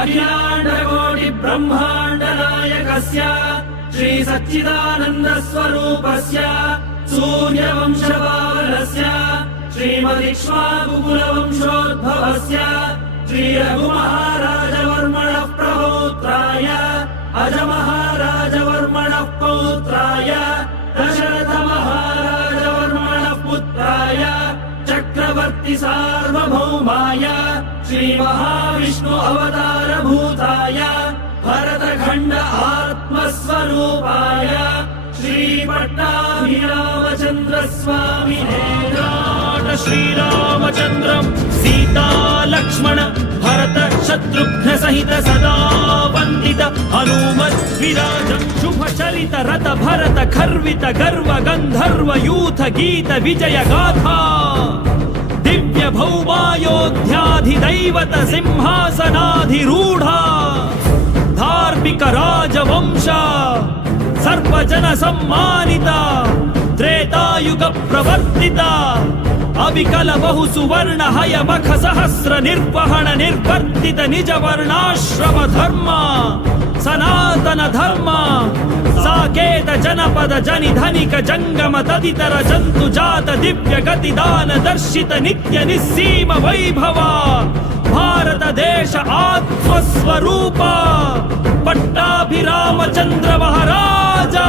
अखिलाण्डकोटि ब्रह्माण्ड नायकस्य श्री सच्चिदानन्द स्वरूपस्य सूर्यवंशपावनस्य श्रीमदिक्ष्वाकुकुलवंशोद्भवस्य श्री रघुमहाराजवर्मणः प्रपौत्राय अजमहाराजवर्मणः पौत्राय दशरथमहाराजवर्मणः पुत्राय चक्रवर्ति सार्वभौमाय श्री महाविष्णु अवतार भूताय भरतखंड आत्मस्वरूपाय श्री पट्टाभिरामचंद्र स्वामिने श्रीरामचंद्रं सीता लक्ष्मण भरत शत्रुघ्न सहित सदा वंदित हनुमत् विराजं शुभ चरित रत भरत खर्वित गर्व गंधर्व यूथ गीत विजय गाथा दिव्य भौमायोध्याधिदैवत सिंहासनाधिरूढ़ा धार्मिक राजवंश सर्वजन सम्मानिता त्रेतायुग प्रवर्तिता अविकल बहु सुवर्ण हय मख सहस्र निर्वहण निर्वर्तित निज वर्णाश्रम धर्म सनातन धर्म साकेत जनपद जनि धनिक जंगम तदितर जंतु जात दिव्य गति दान दर्शित नित्य निस्सीम वैभव भारत देश आत्मस्वरूप पट्टाभिरामचंद्र महाराजा।